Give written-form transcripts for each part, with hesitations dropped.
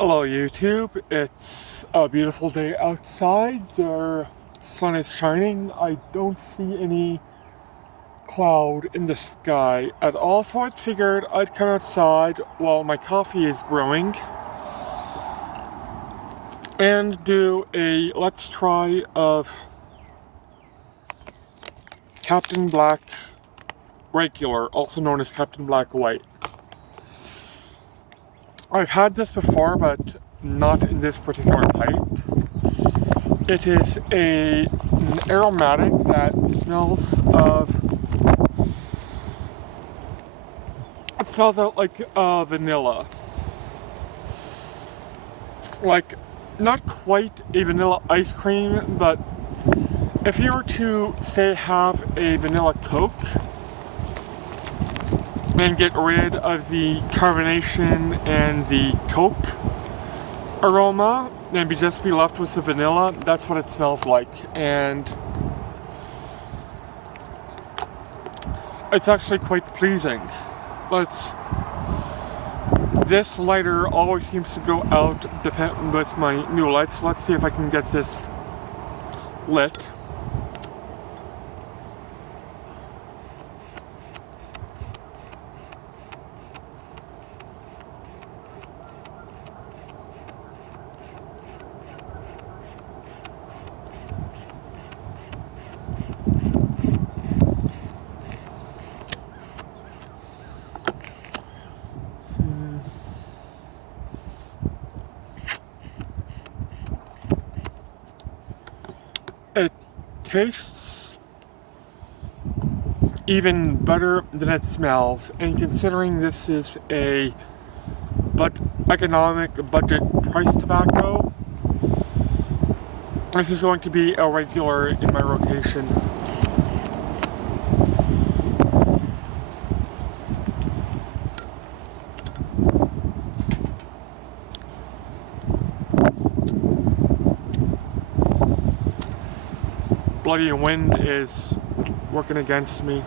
Hello YouTube, it's a beautiful day outside. The sun is shining. I don't see any cloud in the sky at all, so I figured I'd come outside while my coffee is brewing and do a let's try of Captain Black Regular, also known as Captain Black White. I've had this before, but not in this particular type. It is an aromatic that smells out like vanilla. Like, not quite a vanilla ice cream, but if you were to, say, have a vanilla Coke and get rid of the carbonation and the Coke aroma and just be left with the vanilla, that's what it smells like. And it's actually quite pleasing. This lighter always seems to go out with my new lights. Let's see if I can get this lit. It tastes even better than it smells, and considering this is a economic budget price tobacco, this is going to be a regular in my rotation. Bloody wind is working against me.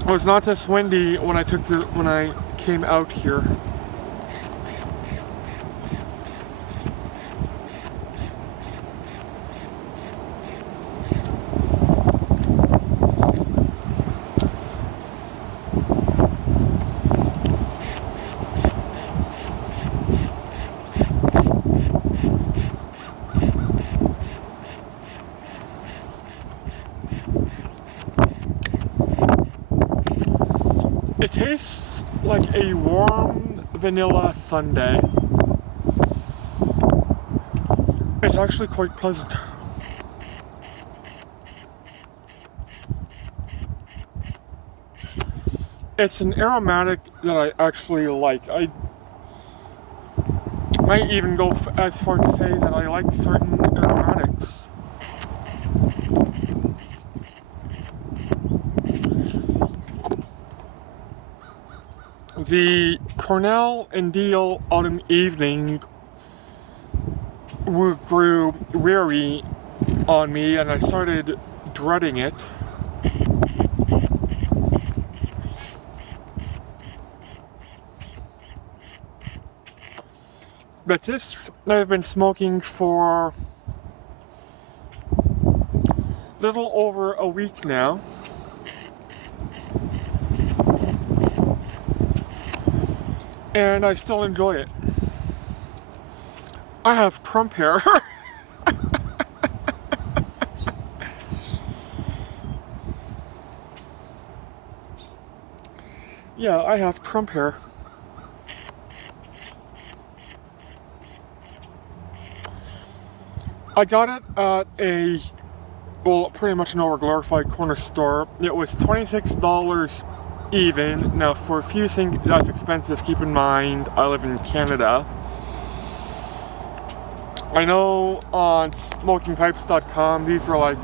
It was not this windy when I came out here. It tastes like a warm vanilla sundae. It's actually quite pleasant. It's an aromatic that I actually like. I might even go as far to say that I like certain aromatics. The Cornell and Diehl Autumn Evening grew weary on me, and I started dreading it. But this I've been smoking for a little over a week now. And I still enjoy it. I have Trump hair. Yeah, I have Trump hair. I got it at pretty much an overglorified corner store. It was $26 even. Now, for if you think that's expensive, keep in mind I live in Canada. I know on smokingpipes.com these are like,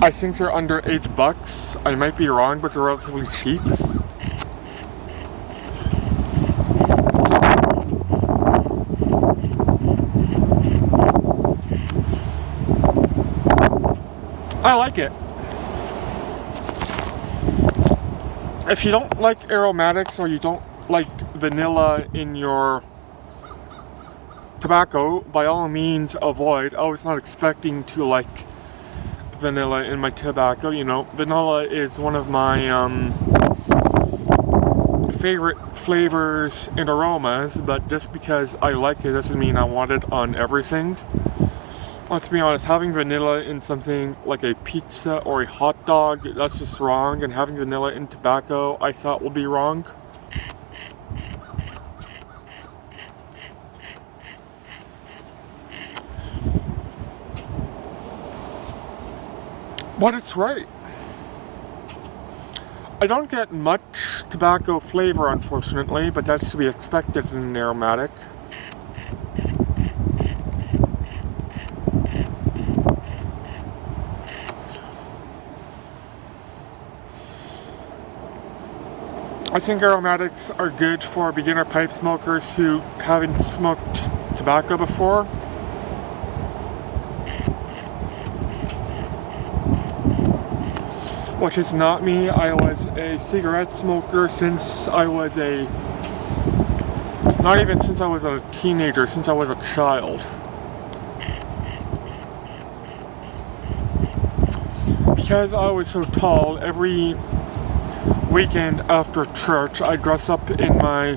I think they're under $8. I might be wrong, but they're relatively cheap. I like it. If you don't like aromatics or you don't like vanilla in your tobacco, by all means avoid. I was not expecting to like vanilla in my tobacco. You know, vanilla is one of my favorite flavors and aromas, but just because I like it doesn't mean I want it on everything. Let's be honest, having vanilla in something like a pizza or a hot dog, that's just wrong, and having vanilla in tobacco, I thought would be wrong. But it's right. I don't get much tobacco flavor, unfortunately, but that's to be expected in an aromatic. I think aromatics are good for beginner pipe smokers who haven't smoked tobacco before. Which is not me. I was a cigarette smoker since I was not even since I was a teenager, since I was a child. Because I was so tall, every weekend after church, I dress up in my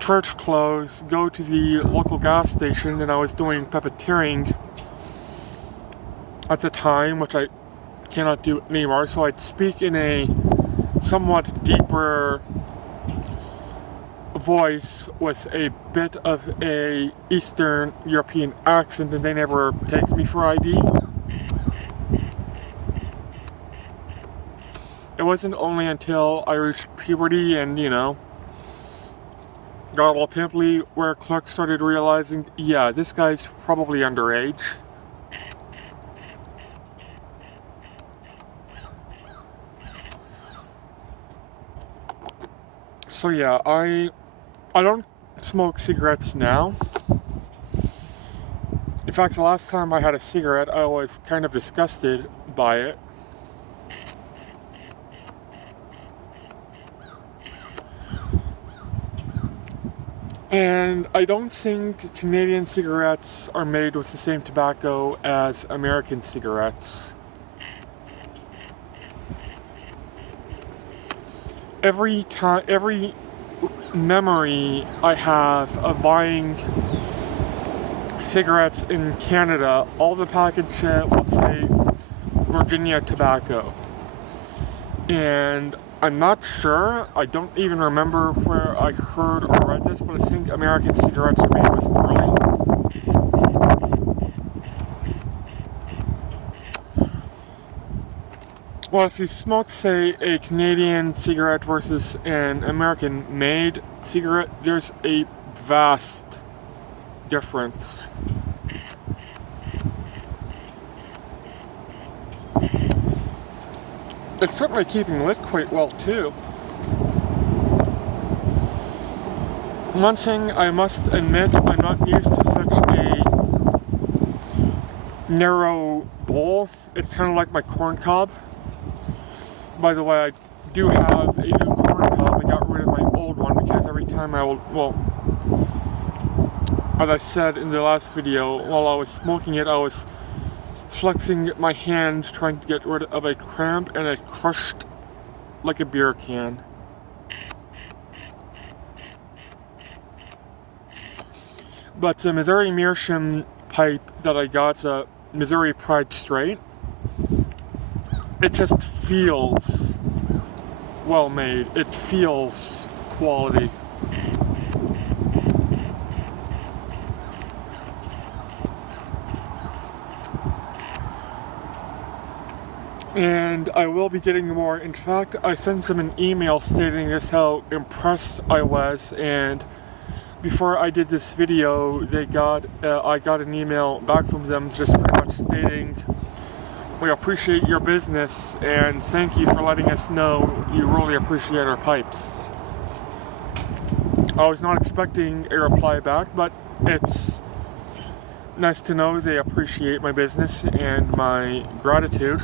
church clothes, go to the local gas station, and I was doing puppeteering at the time, which I cannot do anymore, so I'd speak in a somewhat deeper voice with a bit of a Eastern European accent, and they never take me for ID. It wasn't only until I reached puberty and, you know, got all pimply where clerks started realizing, yeah, this guy's probably underage. So yeah, I don't smoke cigarettes now. In fact, the last time I had a cigarette, I was kind of disgusted by it. And I don't think Canadian cigarettes are made with the same tobacco as American cigarettes. Every memory I have of buying cigarettes in Canada, all the package will say Virginia tobacco. And I'm not sure, I don't even remember where I heard or read this, but I think American cigarettes are made with burley. Well, if you smoke, say, a Canadian cigarette versus an American-made cigarette, there's a vast difference. It's certainly keeping lit quite well, too. One thing I must admit, I'm not used to such a narrow bowl. It's kind of like my corn cob. By the way, I do have a new corn cob. I got rid of my old one because every time as I said in the last video, while I was smoking it, I was flexing my hand trying to get rid of a cramp, and it crushed like a beer can. But the Missouri Meerschaum pipe that I got, a Missouri Pride Straight, it just feels well made. It feels quality. And I will be getting more. In fact, I sent them an email stating just how impressed I was, and before I did this video, I got an email back from them just pretty much stating, "We appreciate your business and thank you for letting us know you really appreciate our pipes." I was not expecting a reply back, but it's nice to know they appreciate my business and my gratitude.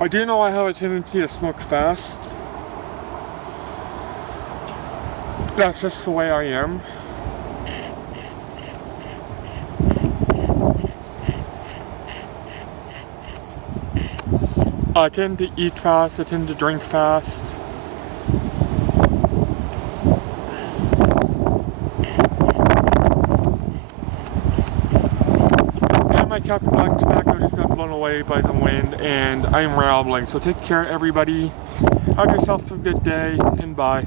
I do know I have a tendency to smoke fast. That's just the way I am. I tend to eat fast, I tend to drink fast. And my Captain Black tobacco just got blown away by some wind and I'm rambling. So take care everybody. Have yourself a good day and bye.